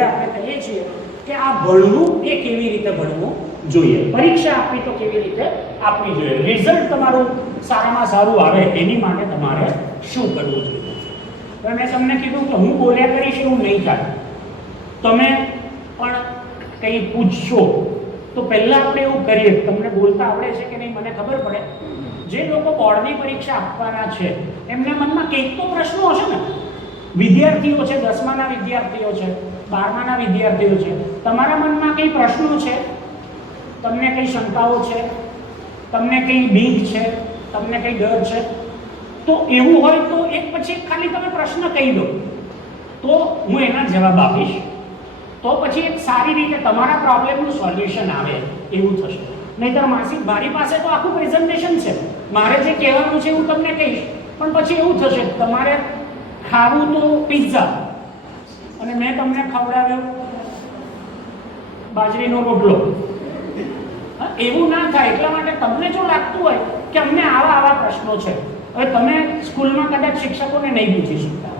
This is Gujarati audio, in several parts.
હવે આપણે કહીએ છીએ કે આ ભણવું એ કેવી રીતે ભણવું જોઈએ, પરીક્ષા આપવી તો કેવી રીતે આપવી જોઈએ, રિઝલ્ટ તમારું સારામાં સારું આવે એની માટે તમારે શું કરવું જોઈએ. તો મેં તમને કીધું કે હું બોલ્યા કરીશ એવું નહીં થાય, તમે પણ કંઈ પૂછશો તો પહેલાં આપણે એવું કરીએ, તમને બોલતા આવડે છે કે નહીં મને ખબર પડે. જે લોકો બોર્ડની પરીક્ષા આપવાના છે એમના મનમાં કંઈક તો પ્રશ્નો હશે ને. વિદ્યાર્થીઓ છે, 10માના વિદ્યાર્થીઓ છે, 12માના વિદ્યાર્થીઓ છે, તમારા મનમાં કંઈ પ્રશ્નો છે, તમને કંઈ શંકાઓ છે, તમને કંઈ બીક છે, તમને કંઈ ડર છે, તો એવું હોય તો એક પછી ખાલી તમે પ્રશ્ન કહી દો તો હું એના જવાબ આપીશ, તો પછી એક સારી રીતે તમારા પ્રોબ્લેમનું સોલ્યુશન આવે એવું થશે. નહીંતર માસી મારી પાસે તો આખું પ્રેઝન્ટેશન છે, મારે જે કહેવાનું છે હું તમને કહીશ, પણ પછી એવું થશે તમારે ખાવું તો પિઝા અને મેં તમને ખવડાવ્યો બાજરીનો રોટલો. એવું ના થાય. એટલા માટે તમને જો લાગતું હોય કે અમને આવા આવા પ્રશ્નો છે, હવે તમે સ્કૂલમાં કદાચ શિક્ષકોને નહીં પૂછી શકતા,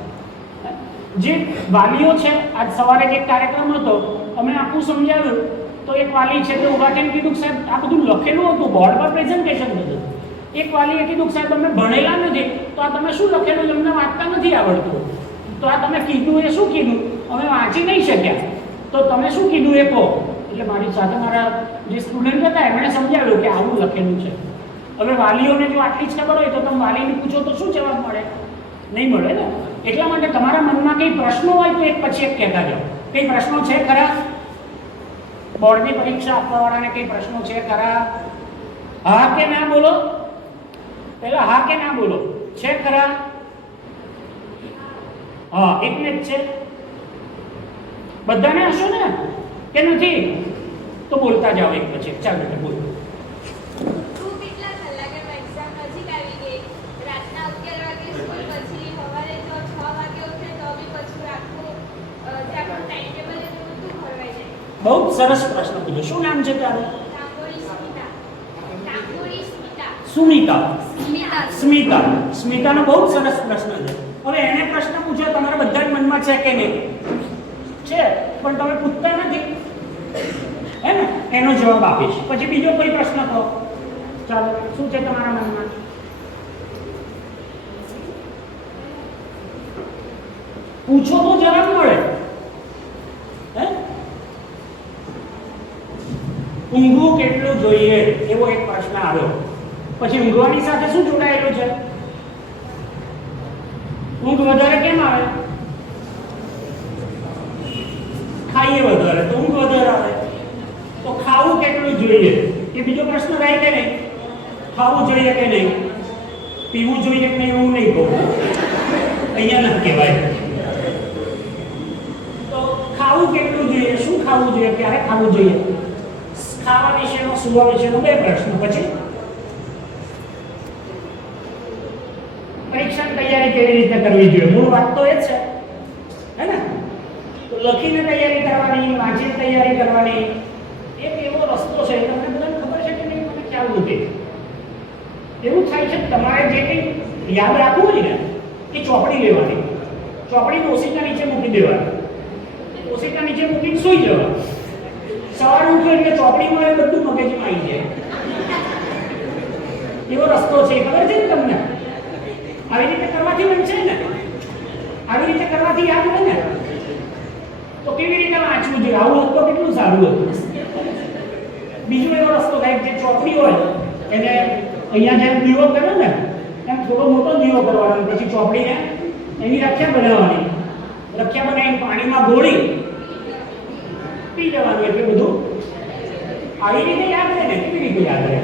જે વાલીઓ છે, આજ સવારે એક કાર્યક્રમ હતો, અમે આખું સમજાવ્યું તો એક વાલી છે તે ઉભા થઈને કીધું સાહેબ આ બધું લખેલું હતું બોર્ડ પર પ્રેઝન્ટેશન હતું. એક વાલીએ કીધું સાહેબ અમે ભણેલા નથી તો આ તમે શું લખેલું અમને વાંચતા નથી આવડતું, તો આ તમે કીધું એ શું કીધું અમે વાંચી નહીં શક્યા, તો તમે શું કીધું એ કહો. એટલે મારી સાથે મારા જે સ્ટુડન્ટ હતા એમણે સમજાવ્યું કે આવું લખેલું છે. હવે વાલીઓને જો આટલી જ ખબર હોય તો તમે વાલીને પૂછો તો શું જવાબ મળે? નહીં મળે ને. એટલા માટે તમારા મનમાં કંઈ પ્રશ્નો હોય તો એક પછી એક કહેતા જાઓ. કંઈ પ્રશ્નો છે ખરા? બોર્ડની પરીક્ષા આપવાવાળાને કંઈ પ્રશ્નો છે ખરા? હા કે ના બોલો. પહેલા હા કે ના બોલો. છે ખરા? હા, એકને જ છે. બધાને હશો ને કે નથી? તો બોલતા જાઓ એક પછી. ચાલ બેટા બોલો. બહુ સરસ પ્રશ્ન પૂછ્યો. શું નામ છે તારું? સુમિતા. સ્મિતા. સ્મિતાનો બહુ સરસ પ્રશ્ન છે. હવે એને પ્રશ્ન પૂછ્યો તમારા બધા જ મનમાં છે કે નહીં? છે, પણ તમે પૂછતા નથી હે ને. એનો જવાબ આપીશ. પછી બીજો કોઈ પ્રશ્ન કહો. ચાલો, શું છે તમારા મનમાં? પૂછો તો જવાબ મળે. હે, ઊંઘવું કેટલું જોઈએ એવો એક પ્રશ્ન આવ્યો. પછી ઊંઘવાની સાથે શું જોડાયેલું છે? ઊંઘ વધારે કેમ આવે? ખાઈએ વધારે તો ઊંઘ વધારે આવે. તો ખાવું કેટલું જોઈએ એ બીજો પ્રશ્ન રહે કે નહીં? ખાવું જોઈએ કે નહીં? પીવું જોઈએ કે નહીં એવું નહીં કહું, અહીંયા નથી કહેવાય. તો ખાવું કેટલું જોઈએ, શું ખાવું જોઈએ, ક્યારે ખાવું જોઈએ, ખાવા વિશેનો સુવા વિશેનો બે પ્રશ્ન. પછી પરીક્ષાની તૈયારી કેવી રીતે કરવી જોઈએ? મૂળ વાત તો એ જ છે હે ને. તો લખીને તૈયારી કરવાની, વાંચીને તૈયારી કરવાની, એક એવો રસ્તો છે. તમને બધાને ખબર છે કે નહીં મને ખ્યાલ નથી. એવું થાય છે તમારે જે કંઈ યાદ રાખવું હોય ને એ ચોપડી લેવાની, ચોપડીને ઓશિકા નીચે મૂકી દેવાની, ઓશિકા નીચે મૂકીને સૂઈ જવાનું. સવારે ઉઠો એટલે ચોપડીમાં એ બધું મગજમાં આવી જાય. એવો રસ્તો છે, ખબર છે ને તમને? આવી રીતે કરવાથી બનશે ને, આવી રીતે કરવાથી યાદ રહે ને. તો કેવી રીતે વાંચવું જોઈએ? આવું હતું તો કેટલું સારું હતું. બીજો એવો રસ્તો થાય જે ચોપડી હોય એને અહીંયા જેમ દીવો કર્યો ને એમ થોડો મોટો દીવો કરવાનો, પછી ચોપડીને એની રખ્યા બનાવવાની, રખ્યા બનાવીને પાણીમાં બોળી પી જવાનું. એટલે બધું આવી રીતે યાદ રહે ને. કેવી રીતે યાદ રહે?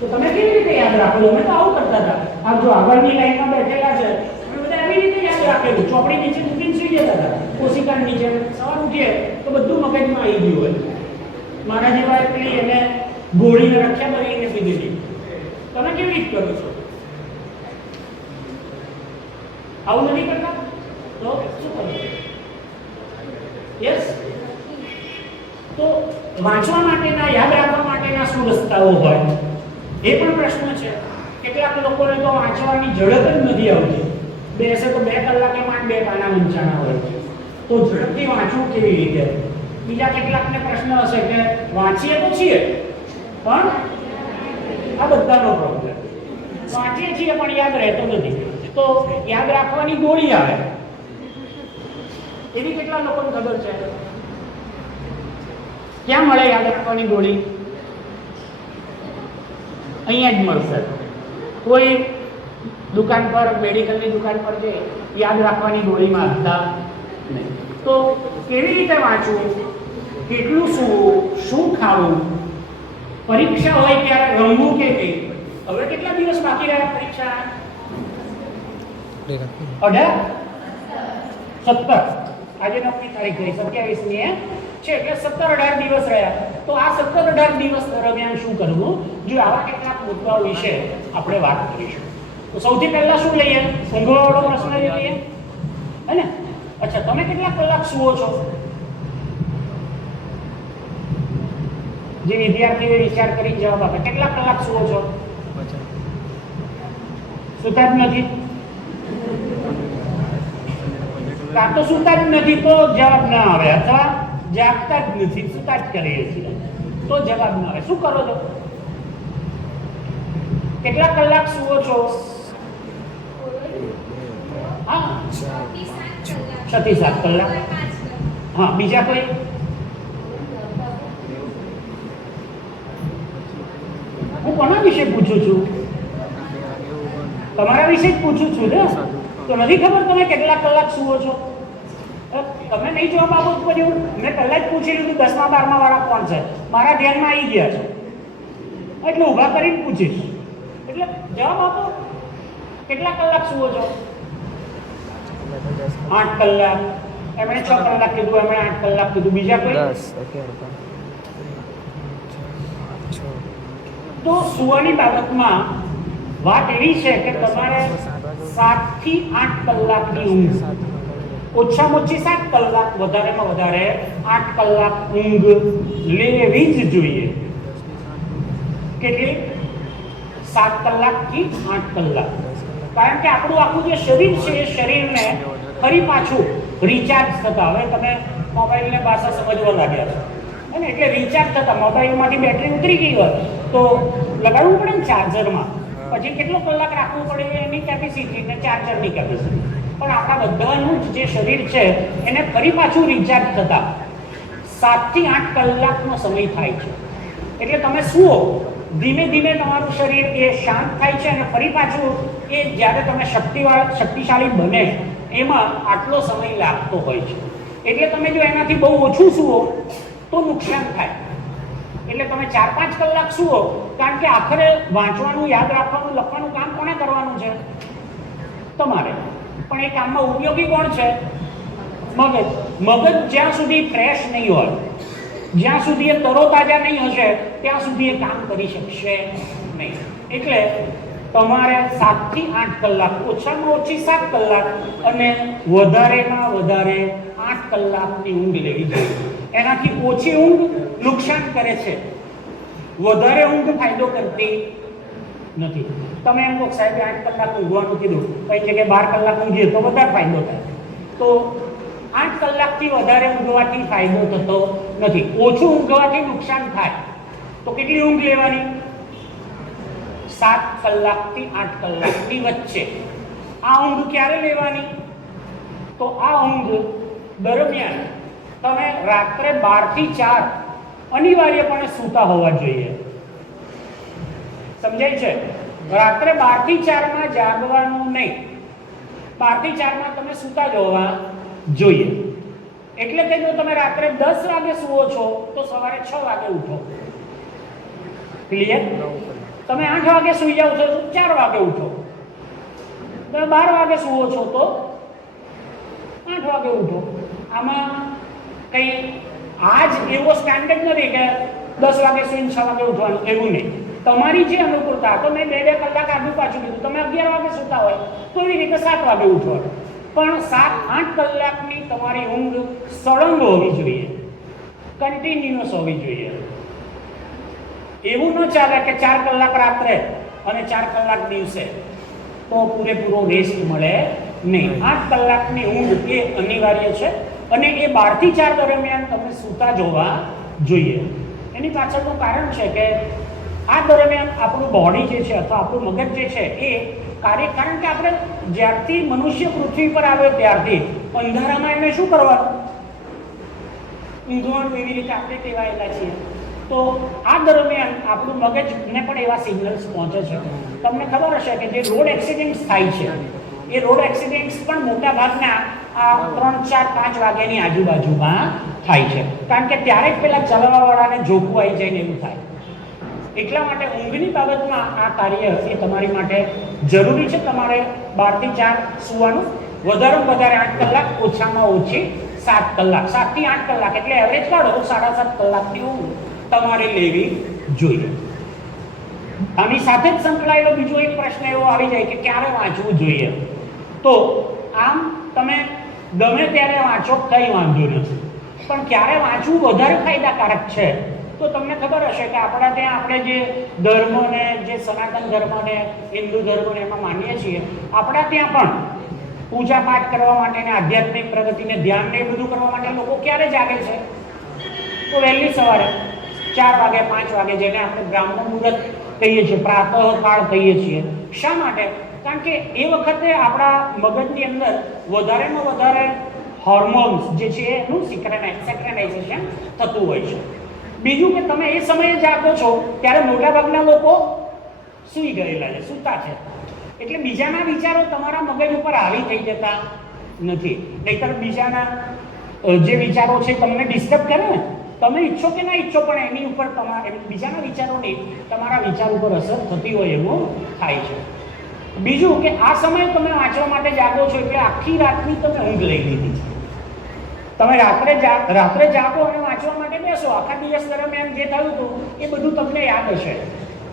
તો તમે કેવી રીતે યાદ રાખો? અમે તો આવું કરતા હતા. આ જો આગળની લાઈનમાં બેઠેલા છે અમે બધા આવી રીતે યાદ રાખેલું. ચોપડી નીચે મૂકીને સુઈ જતા હતા, કોશિકા નીચે. સવાર ઉઠીએ તો બધું મગજમાં આવી ગયું હોય. મારા જેવા એટલી એને ગોળીને રખ્યા બનાવીને પી દીધી. તમે કેવી રીતે કરો છો? આવું નથી કરતા? તો શું કરો? યસ. તો વાંચવા માટેના, યાદ રાખવા માટેના શું રસ્તાઓ હોય એ પણ પ્રશ્ન છે. કેટલાક લોકોને તો વાંચવાની ઝડપ જ નથી આવતી. બેસે તો 2 કલાકે માં 2 પાના વંચાણા હોય છે. તો ઝડપથી વાંચવું કેવી રીતે? બીજા કેટલાકને પ્રશ્ન હશે કે વાંચીએ તો છીએ પણ આ બધાનો પ્રોબ્લેમ, વાંચીએ છીએ પણ યાદ રહેતો નથી. તો યાદ રાખવાની ગોળી આવે એવી કેટલા લોકોને ખબર છે? ક્યાં મળે યાદ રાખવાની ગોળી? અહીંયા જ મળશે. કોઈ દુકાન પર, મેડિકલની દુકાન પર જે યાદ રાખવાની ગોળી માંગતા નહીં. તો કેવી રીતે વાંચવું, કેટલું સૂવું, શું ખાવું, પરીક્ષા હોય ત્યારે રમવું કે નહીં? હવે કેટલા દિવસ બાકી રહ્યા પરીક્ષા? 18, 17, આજે 9મી તારીખ ગઈ, 27મી છે એટલે 17-18 દિવસ રહ્યા. તો આ 17-18 દિવસ દરમિયાન શું કરવું જો આવા કેટલાક મુદ્દાઓ વિશે આપણે વાત કરીશું. તો સૌથી પહેલા શું લઈએ? ઊંઘવાળો પ્રશ્ન લઈએ, હે ને? અચ્છા, તમે કેટલા કલાક સૂવો છો? જે વિદ્યાર્થીઓ વિચાર કરી જવાબ આપે, કેટલા કલાક સૂવો છો? સૂતા જ નથી? કાં તો સૂતા જ નથી તો જવાબ ના આવે, અથવા જાગતા જ નથી, સૂતા જ કરીએ છીએ તો જવાબ ના આવે. શું કરો છો? કેટલા કલાક સૂવો છો? હા, 6 થી 7 કલાક. હા, બીજા કોઈ? હું કોના વિશે પૂછું છું? તમારા વિશે જ પૂછું છું ને. તો નથી ખબર તમે કેટલા કલાક સૂવો છો? તમે નહીં જવાબ આપો તો પછી મેં પહેલા જ પૂછી લીધું 10મા 12મા વાળા કોણ છે, મારા ધ્યાનમાં આવી ગયા છે એટલે ઊભા કરીને પૂછીશ. એટલે જવાબ આપો, કેટલા કલાક સૂવો છો? 8 કલાક. એમણે 6 કલાક કીધું, એમણે 8 કલાક કીધું. બીજા કોઈ? 10, 11, 12. તો સૂવાની બાબતમાં વાત એવી છે કે તમારે 7 થી 8 કલાકની ઊંઘ, ઓછામાં ઓછી 7 કલાક, વધારેમાં વધારે 8 કલાક ઊંઘ લેવી જ જોઈએ. કેટલી? 7 કલાકથી 8 કલાક. કારણ કે આપણું આખું જે શરીર છે એ શરીરને ફરી પાછું રિચાર્જ થતા, હવે તમે મોબાઈલને ભાષા સમજવા લાગ્યા છો અને એટલે રિચાર્જ થતા મોબાઈલમાંથી બેટરી ઉતરી ગઈ હોય તો લગાડવું પડે ને ચાર્જરમાં, પછી કેટલો કલાક રાખવું પડે એની કેપેસિટી ને ચાર્જરની કેપેસિટી. પણ આપણા બધાનું જે શરીર છે એને ફરી પાછું રિચાર્જ થતા 7 થી 8 કલાકનો સમય થાય છે. એટલે તમે સૂઓ, ધીમે ધીમે તમારું શરીર એ શાંત થાય છે અને ફરી પાછું એ જ્યારે તમે શક્તિશાળી બને એમાં આટલો સમય લાગતો હોય છે. એટલે તમે જો એનાથી બહુ ઓછું સૂવો તો નુકસાન થાય. એટલે તમે 4-5 કલાક સૂવો, કારણ કે આખરે વાંચવાનું, યાદ રાખવાનું, લખવાનું કામ કોને કરવાનું છે? તમારે. પણ એ કામમાં ઉપયોગી કોણ છે? મગજ. મગજ જ્યાં સુધી ફ્રેશ નહીં હોય, જ્યાં સુધી એ તરોતાજા નહીં હશે ત્યાં સુધી એ કામ કરી શકશે નહીં. એટલે તમારે 7 થી 8 કલાક, ઓછામાં ઓછી 7 કલાક અને વધારેમાં વધારે 8 કલાકની ઊંઘ લેવી જોઈએ. એનાથી ઓછી ઊંઘ નુકસાન કરે છે, વધારે ઊંઘ ફાયદો કરતી નથી. તમે એમ કહો સાહેબ 8 કલાક ઊંઘવાનું કીધું, કઈ જગ્યાએ 12 કલાક ઊંઘીએ તો વધારે ફાયદો થાય. તો 8 કલાકથી વધારે ઊંઘવાથી ફાયદો થતો નથી, ઓછું ઊંઘવાથી નુકસાન થાય. તો કેટલી ઊંઘ લેવાની? 7 કલાકથી 8 કલાકની વચ્ચે. આ ઊંઘ ક્યારે લેવાની? તો આ ઊંઘ દરમિયાન તમે રાત્રે 12 થી 4 અનિવાર્યપણે સૂતા હોવા જોઈએ. સમજાય છે? રાત્રે 12 થી 4માં જાગવાનું નહીં, 12 થી 4માં તમે સૂતા જ હોવા જોઈએ. એટલે કે જો તમે રાત્રે 10 વાગે સૂવો છો તો સવારે 6 વાગે ઉઠો. ક્લિયર? તમે 8 વાગે સૂઈ જાઓ છો તો 4 વાગે ઉઠો. તમે 12 વાગે સૂવો છો તો 8 વાગે ઉઠો. આમાં કઈ આજ એવો સ્ટાન્ડર્ડ નથી કે 10 વાગે સૂઈને 6 વાગે ઉઠવાનું, એવું નહીં. તમારી જે અનુકૂળતા, તો મેં 2-2 કલાક આગળ પાછું કીધું, તમે 11 વાગે સૂતા હોય તો એવી રીતે 7 વાગે ઉઠવાનું. પણ 7-8 કલાકની તમારી ઊંઘ સળંગ હોવી જોઈએ, કન્ટિન્યુઅસ હોવી જોઈએ. એવું ન ચાલે કે 4 કલાક રાત્રે અને 4 કલાક દિવસે, તો પૂરેપૂરો રેસ્ટ મળે નહીં. 8 કલાકની ઊંઘ એ અનિવાર્ય છે. અને એ 12 થી 4 દરમિયાન તમે સૂતા જોવા જોઈએ. એની પાછળનું કારણ છે કે આ દરમિયાન આપણું બોડી જે છે અથવા આપણું મગજ જે છે એ કારણ કે આપણે જ્યારથી મનુષ્ય પૃથ્વી પર આવ્યો ત્યારથી અંધારામાં એને શું કરવાનું? ઊંઘવાનું. એવી રીતે આપણે ટેવાયેલા છીએ. તો આ દરમિયાન આપણું મગજને પણ એવા સિગ્નલ્સ પહોંચે છે. તમને ખબર હશે કે જે રોડ એક્સિડન્ટ્સ થાય છે એ રોડ એક્સિડન્ટ્સ પણ મોટા ભાગના આ 3, 4, 5 વાગ્યાની આજુબાજુમાં થાય છે. કારણ કે ત્યારે જ પેલા ચલાવવાવાળાને જોખું આવી જાય ને એવું થાય. એટલા માટે ઊંઘની બાબતમાં આ કાર્ય એ તમારી માટે જરૂરી છે. તમારે 12 થી 4 સૂવાનું, વધારેમાં વધારે 8 કલાક, ઓછામાં ઓછી 7 કલાક, 7 થી 8 કલાક એટલે એવરેજ કાઢો તો 7.5 કલાકની ઊંઘ તમારે લેવી જોઈએ. આની સાથે જ સંકળાયેલો બીજો એક પ્રશ્ન એવો આવી જાય કે ક્યારે વાંચવું જોઈએ. તો આમ તમે ગમે ત્યારે વાંચો કંઈ વાંધો નથી, પણ ક્યારે વાંચવું વધારે ફાયદાકારક છે તો તમને ખબર હશે કે આપણા ત્યાં આપણે જે ધર્મને, જે સનાતન ધર્મને, હિન્દુ ધર્મને એમાં માનીએ છીએ, આપણા ત્યાં પણ પૂજા પાઠ કરવા માટે ને આધ્યાત્મિક પ્રગતિને ધ્યાન ને બધું કરવા માટે લોકો ક્યારે જાગે છે? તો વહેલી સવારે 4 વાગે, 5 વાગે, જેને આપણે બ્રાહ્મણ મુહૂર્ત કહીએ છીએ, પ્રાતઃકાળ કહીએ છીએ. શા માટે? કારણ કે એ વખતે આપણા મગજની અંદર વધારેમાં વધારે હોર્મોન્સ જે છે એનું સિક્રેનાઇઝેશન થતું હોય છે. બીજું કે તમે એ સમયે જાગો છો ત્યારે મોટાભાગના લોકો સૂઈ ગયેલા છે, સૂતા છે, એટલે બીજાના વિચારો તમારા મગજ ઉપર હાવી થઈ જતા નથી. નહીતર બીજાના જે વિચારો છે તમને ડિસ્ટર્બ કરે ને, તમે ઈચ્છો કે ના ઈચ્છો પણ એની ઉપર બીજાના વિચારોની તમારા વિચાર ઉપર અસર થતી હોય એવું થાય છે. બીજું કે આ સમયે તમે વાંચવા માટે જાગો છો એટલે આખી રાતની તમે ઊંઘ લઈ લીધી છે. તમે રાત્રે જાગો અને વાંચવા માટે બેસો, આખા દિવસ દરમિયાન જે થયું હતું એ બધું તમને યાદ હશે,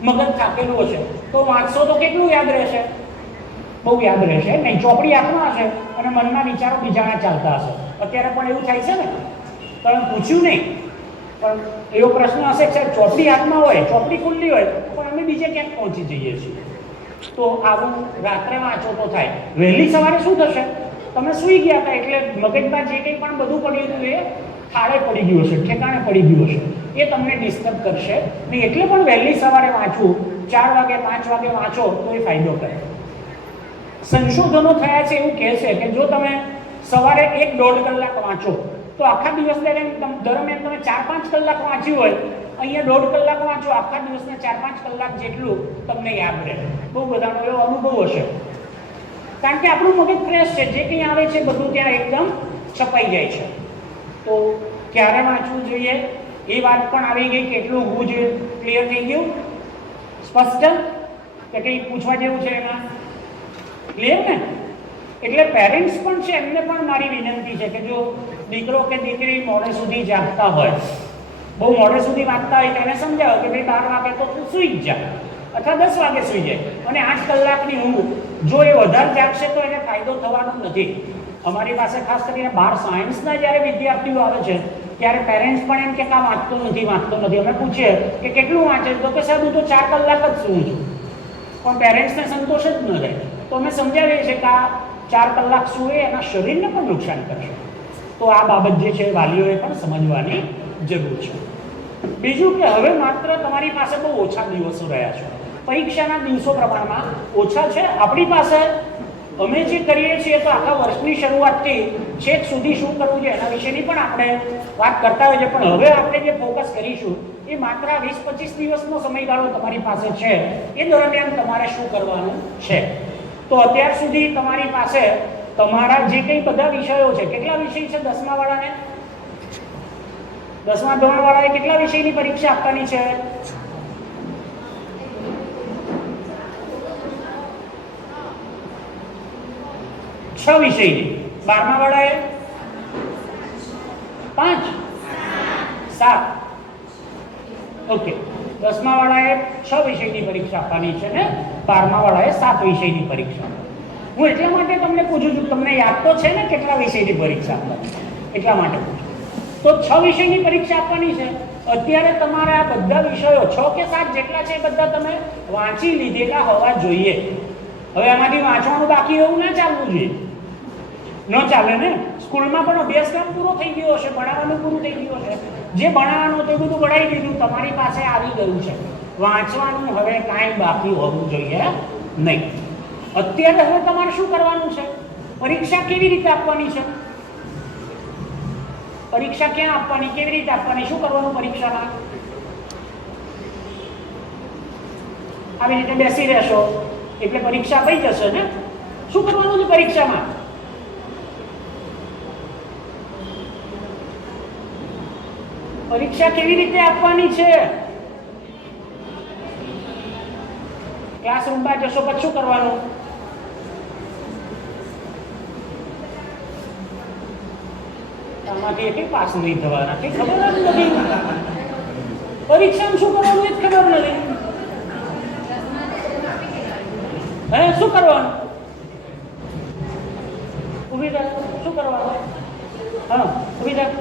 મગજ થાકેલું હશે, તો વાંચશો તો કેટલું યાદ રહેશે? બહુ યાદ રહેશે નહીં. ચોપડી હાથમાં હશે અને મનમાં વિચારો બીજાના ચાલતા હશે. અત્યારે પણ એવું થાય છે ને, તમે પૂછ્યું નહીં પણ એવો પ્રશ્ન હશે કે ચોપડી હાથમાં હોય, ચોપડી ખુલ્લી હોય પણ અમે બીજે ક્યાંક પહોંચી જઈએ છીએ. તો આવું રાત્રે વાંચો તો થાય. વહેલી સવારે શું થશે? તમે સૂઈ ગયા હતા એટલે મગજમાં જે કંઈ પણ બધું પડ્યું હતું એ થાળે પડી ગયું હશે, ઠેકાણે પડી ગયું હશે, એ તમને ડિસ્ટર્બ કરશે નહીં. એટલે પણ વહેલી સવારે વાંચવું, 4 વાગે, 5 વાગે વાંચો તો એ ફાયદો કરે. સંશોધનો થયા છે એવું કહે છે કે જો તમે સવારે 1-1.5 કલાક વાંચો તો આખા દિવસ દરમિયાન તમે 4-5 કલાક વાંચ્યું હોય, અહીંયા 1.5 કલાક વાંચો, આખા દિવસના 4-5 કલાક જેટલું તમને યાદ રહે. બહુ બધાનો એવો અનુભવ હશે. કારણ કે આપણું મગજ ફ્રેશ છે, જે કંઈ આવે છે બધું ત્યાં એકદમ છપાઈ જાય છે. તો ક્યારે વાંચવું જોઈએ એ વાત પણ આવી ગઈ. કેટલું ઊંઘવું જોઈએ ક્લિયર થઈ ગયું? સ્પષ્ટ કે કંઈ પૂછવા જેવું છે એમાં? ક્લિયર ને? એટલે પેરેન્ટ્સ પણ છે એમને પણ મારી વિનંતી છે કે જો દીકરો કે દીકરી મોડે સુધી જાગતા હોય, બહુ મોડે સુધી વાંચતા હોય તો એને સમજાવો કે ભાઈ 12 વાગે તો તું સૂઈ જ જા અથવા 10 વાગે સૂઈ જાય. અને 8 કલાકની ઊંઘ જો એ વધારે જાગશે તો એને ફાયદો થવાનો નથી. અમારી પાસે ખાસ કરીને 12 સાયન્સના જ્યારે વિદ્યાર્થીઓ આવે છે ત્યારે પેરેન્ટ્સ પણ એમ કે વાંચતો નથી. અમે પૂછીએ કે કેટલું વાંચે તો કે સાહેબ હું તો 4 કલાક જ સૂઉં છું. પણ પેરેન્ટ્સને સંતોષ જ ન રહે. તો અમે સમજાવીએ છીએ કે આ 4 કલાક સૂએ એના શરીરને પણ નુકસાન કરશે. તો આ બાબત જે છે વાલીઓએ પણ સમજવાની જરૂર છે. બીજું કે હવે માત્ર તમારી પાસે બહુ ઓછા દિવસો રહ્યા છે, પરીક્ષાના દિવસો પ્રમાણમાં ઓછા છે. આપણી પાસે અમે જે કરીએ છીએ તો આખા વર્ષની શરૂઆતથી છેક સુધી શું કરવું છે એના વિશેની પણ આપણે વાત કરતા હોઈએ, પણ હવે આપણે જે ફોકસ કરીશું એ માત્ર 20-25 દિવસનો સમયગાળો તમારી પાસે છે, એ દરમિયાન તમારે શું કરવાનું છે. તો અત્યાર સુધી તમારી પાસે તમારા જે કંઈ બધા વિષયો છે, કેટલા વિષય છે 10મા વાળાને? 10મા ધોરણવાળાએ કેટલા વિષયની પરીક્ષા આપવાની છે? 6 વિષયની. 12મા વાળાએ 5, 7. ઓકે, 10મા વાળાએ 6 વિષયની પરીક્ષા આપવાની છે ને 12મા વાળાએ 7 વિષયની પરીક્ષા. હું એટલા માટે તમને પૂછું છું, તમને યાદ તો છે ને કેટલા વિષયની પરીક્ષા આપવાની? એટલા માટે પૂછું. તો 6 વિષયની પરીક્ષા આપવાની છે. અત્યારે તમારા આ બધા વિષયો 6 કે 7 જેટલા છે એ બધા તમે વાંચી લીધેલા હોવા જોઈએ. હવે આમાંથી વાંચવાનું બાકી એવું ના ચાલવું જોઈએ. ન ચાલે ને. સ્કૂલમાં પણ અભ્યાસક્રમ પૂરો થઈ ગયો હશે, ભણાવવાનું પૂરું થઈ ગયું હશે, જે ભણાવવાનું હતું એ બધું ભણાવી દીધું, તમારી પાસે આવી ગયું છે. વાંચવાનું હવે કાંઈ બાકી હોવું જોઈએ નહીં. અત્યારે હવે તમારે શું કરવાનું છે? પરીક્ષા કેવી રીતે આપવાની છે? પરીક્ષા ક્યાં આપવાની, કેવી રીતે આપવાની, શું કરવાનું પરીક્ષામાં? આવી રીતે બેસી રહેશો એટલે પરીક્ષા થઈ જશે ને. શું કરવાનું છે પરીક્ષામાં? પરીક્ષા કેવી રીતે આપવાની છે? ક્લાસરૂમમાં જશો પછી શું કરવાનું? આમાંથી એટલી પાસ નહીં થવાના, કઈ ખબર જ નથી. પરીક્ષામાં શું કરવાનું એ જ ખબર નથી. હે, શું કરવાનું? ઉભી રાખ, શું કરવાનું? હા, ઉભી રાખ.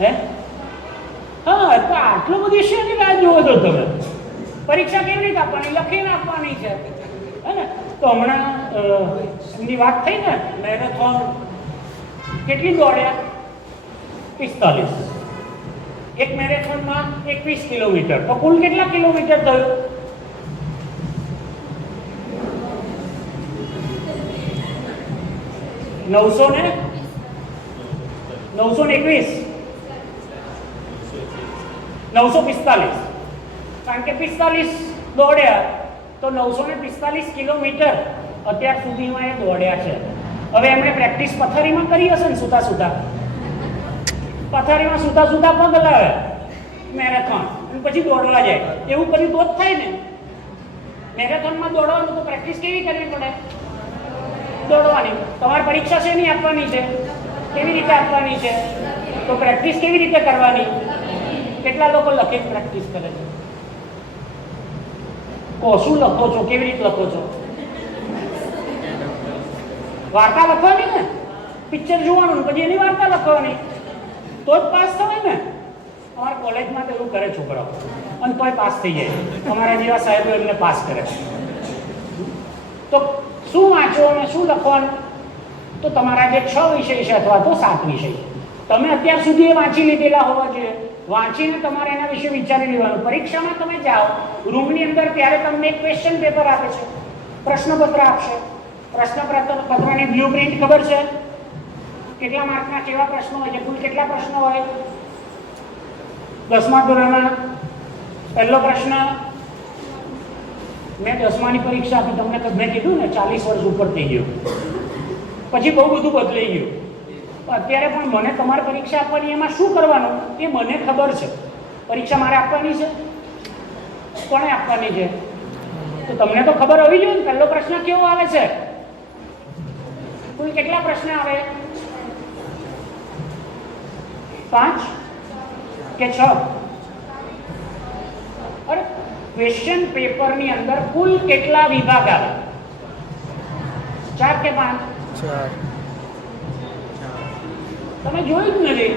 હે, હા, તો આટલું બધી શેની રાહ જોવો છો તમે? પરીક્ષા કેવી રીતે આપવાની? લખીને આપવાની છે, હે ને? તો હમણાં એમની વાત થઈ ને, મેરેથોન કેટલી દોડ્યા? 45. એક મેરેથોનમાં 21 કિલોમીટર, તો કુલ કેટલા કિલોમીટર થયું? 921 945. કારણ કે 45 દોડ્યા તો 945 કિલોમીટર અત્યાર સુધીમાં એ દોડ્યા છે. હવે એમણે પ્રેક્ટિસ પથારીમાં કરી હશે ને, સુતા સુતા પથારીમાં સુતા સુતા પગ હલાવે મેરેથોન, પછી દોડવા જાય. એવું કર્યું તો જ થાય ને. મેરેથોનમાં દોડવાનું તો પ્રેક્ટિસ કેવી કરવી પડે? દોડવાની. તમારે પરીક્ષા શેની આપવાની છે? કેવી રીતે આપવાની છે? તો પ્રેક્ટિસ કેવી રીતે કરવાની? કેટલા લોકો લખીને પ્રેક્ટિસ કરે છે? શું લખો છો? કેવી રીતે લખો છો? વાર્તા લખવાની ને, પિક્ચર જોવાનું પછી એની વાર્તા લખવાની, તો જ પાસ થવાય ને. અમારા કોલેજમાં તો એવું કરે છોકરાઓ, અને તોય પાસ થઈ જાય. અમારા જેવા સાહેબો એમને પાસ કરે. તો શું વાંચો અને શું લખવાનું? તો તમારા જે 6 વિષય છે અથવા તો 7 વિષય છે, તમે અત્યાર સુધી એ વાંચી લીધેલા હોવા જોઈએ. વાંચીને તમારે એના વિશે વિચારી લેવાનું. પરીક્ષામાં તમે જાઓ રૂમની અંદર ત્યારે તમને એક ક્વેશ્ચન પેપર આપે છે, પ્રશ્નપત્ર આપશે. પ્રશ્નપત્રની બ્લુ પ્રિન્ટ ખબર છે? કેટલા માર્કના કેવા પ્રશ્નો હોય છે? કુલ કેટલા પ્રશ્નો હોય? 10મા ધોરણમાં પહેલો પ્રશ્ન, મેં 10માની પરીક્ષા આપી, તમને મેં કીધું ને 40 વર્ષ ઉપર થઈ ગયું, પછી બહુ બધું બદલાઈ ગયું. અત્યારે પણ મને તમારે પરીક્ષા આપવાની, એમાં શું કરવાનું એ મને ખબર છે. પરીક્ષા મારે આપવાની છે, કોણે આપવાની છે? તો તમને તો ખબર હોવી જોઈએ ને. પહેલો પ્રશ્ન કેવો આવે છે? કુલ કેટલા પ્રશ્ન આવે? 5 કે 6? અરે, ક્વેશ્ચન પેપરની અંદર કુલ કેટલા વિભાગ આવે? 4 કે 5? 4. તમે જોયું જ નથી.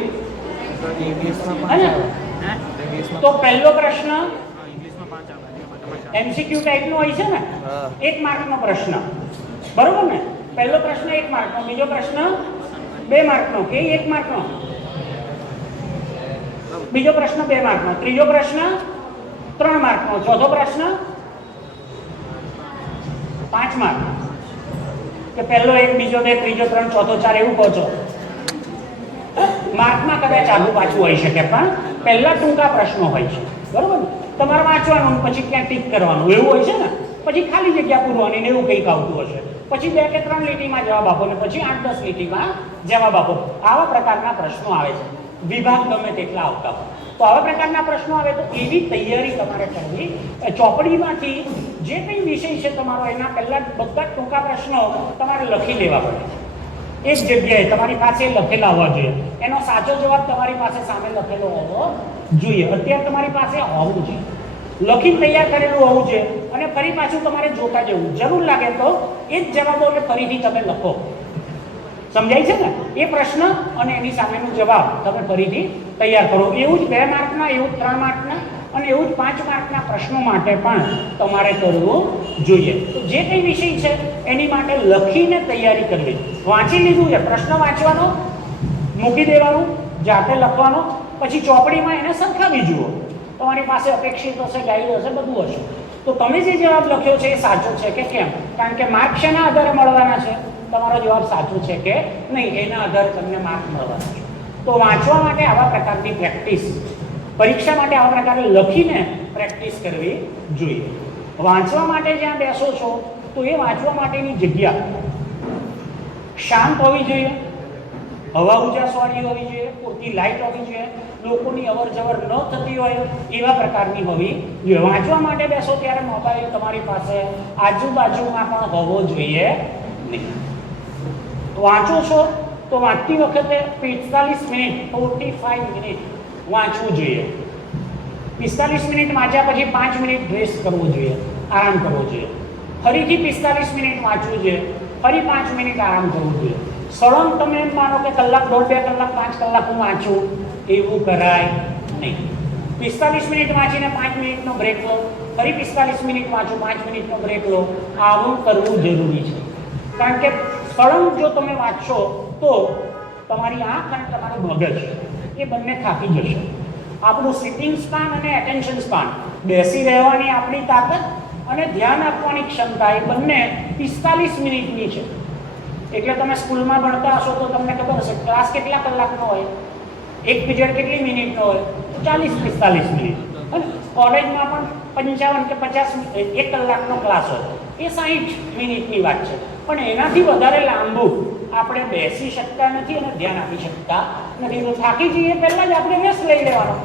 તો પહેલો પ્રશ્ન એમસીક્યુ ટાઈપનો હોય છે ને, 1 માર્કનો પ્રશ્ન, બરોબર ને? પહેલો પ્રશ્ન 1 માર્કનો, બીજો પ્રશ્ન 2 માર્કનો કે 1 માર્કનો, બીજો પ્રશ્ન 2 માર્કનો, ત્રીજો પ્રશ્ન 3 માર્કનો, ચોથો પ્રશ્ન 5 માર્કનો. કે પહેલો 1, બીજો 2, ત્રીજો 3, ચોથો 4 એવું કહો છો. માર્કમાં કદાચ આગળ પાછું હોઈ શકે, પણ પહેલા ટૂંકા પ્રશ્નો હોય છે, બરોબર ને? તમારે વાંચવાનું, પછી ક્યાં ટીક કરવાનું એવું હોય છે ને, પછી ખાલી જગ્યા પૂરવાની ને એવું કંઈક આવતું હશે, પછી 2 કે 3 લીટીમાં જવાબ આપો ને પછી 8-10 લીટીમાં જવાબ આપો. આવા પ્રકારના પ્રશ્નો આવે છે. વિભાગ ગમે તેટલા આવતા હોય તો આવા પ્રકારના પ્રશ્નો આવે તો એવી તૈયારી તમારે કરવી. ચોપડીમાંથી જે કંઈ વિષય છે તમારો, એના પહેલા બધા ટૂંકા પ્રશ્નો તમારે લખી લેવા પડે. એક જગ્યાએ તમારી પાસે લખેલા હોવા જોઈએ. એનો સાચો જવાબ તમારી પાસે સામે લખેલો હોવો જોઈએ. અત્યારે તમારી પાસે હોવું જોઈએ, લખીને તૈયાર કરેલું હોવું જોઈએ, અને ફરી પાછું તમારે જોતા જવું. જરૂર લાગે તો એ જ જવાબોને ફરીથી તમે લખો. સમજાય છે ને? એ પ્રશ્ન અને એની સામેનો જવાબ તમે ફરીથી તૈયાર કરો. એવું જ 2 માર્કના, એવું 3 માર્કના અને એવું જ 5 માર્કના પ્રશ્નો માટે પણ તમારે કરવું જોઈએ. તો જે કંઈ વિષય છે એની માટે લખીને તૈયારી કરવી. વાંચી લીધું છે, પ્રશ્ન વાંચવાનો, મૂકી દેવાનો, જાતે લખવાનો, પછી ચોપડીમાં એને સરખાવી જુઓ. તમારી પાસે અપેક્ષિત હશે, ગાઈડ હશે, બધું હશે. તો તમે જે જવાબ લખ્યો છે એ સાચો છે કે કેમ? કારણ કે માર્ક શેના આધારે મળવાના છે? તમારો જવાબ સાચો છે કે નહીં એના આધારે તમને માર્ક મળવાના છે. તો વાંચવા માટે આવા પ્રકારની પ્રેક્ટિસ, પરીક્ષા માટે આવા પ્રકારે લખીને પ્રેક્ટિસ કરવી જોઈએ. વાંચવા માટે જ્યાં બેસો છો તો એ વાંચવા માટેની જગ્યા શાંત હોવી જોઈએ, હવા ઉજાસવાળી હોવી જોઈએ, પૂરતી લાઇટ હોવી જોઈએ, લોકોની અવર જવર ન થતી હોય એવા પ્રકારની હોવી જોઈએ. વાંચવા માટે બેસો ત્યારે મોબાઈલ તમારી પાસે આજુબાજુમાં પણ હોવો જોઈએ નહીં. વાંચો છો તો વાંચતી વખતે 45 મિનિટ 45 મિનિટ વાંચવું જોઈએ. 45 મિનિટ વાંચ્યા પછી 5 મિનિટ રેસ્ટ કરવો જોઈએ, આરામ કરવો જોઈએ. ફરીથી 45 મિનિટ વાંચવું જોઈએ, ફરી 5 મિનિટ આરામ કરવું જોઈએ. સળંગ તમે એમ માનો કે કલાક, 1.5 કલાક, 5 કલાક હું વાંચું, એવું કરાય નહીં. 45 મિનિટ વાંચીને 5 મિનિટનો બ્રેક લો, ફરી 45 મિનિટ વાંચો, 5 મિનિટનો બ્રેક લો. આવું કરવું જરૂરી છે. કારણ કે સળંગ જો તમે વાંચશો તો તમારી આંખ અને તમારું મગજ એ બંને થાકી જશે. આપણું સિટિંગ સ્પાન અને એટેન્શન સ્પાન, બેસી રહેવાની આપણી તાકાત અને ધ્યાન આપવાની ક્ષમતા એ બંને 45 મિનિટની છે. એટલે તમે સ્કૂલમાં ભણતા હશો તો તમને ખબર હશે ક્લાસ કેટલા કલાકનો હોય, એક પીરિયડ કેટલી મિનિટનો હોય, 40-45 મિનિટ. અને કોલેજમાં પણ 55 કે 50 1 કલાકનો ક્લાસ હોય, એ 60 મિનિટની વાત છે. પણ એનાથી વધારે લાંબુ આપણે બેસી શકતા નથી અને ધ્યાન આપી શકતા નથી. તો થાકી જઈએ પહેલાં જ આપણે રેસ્ટ લઈ લેવાનો.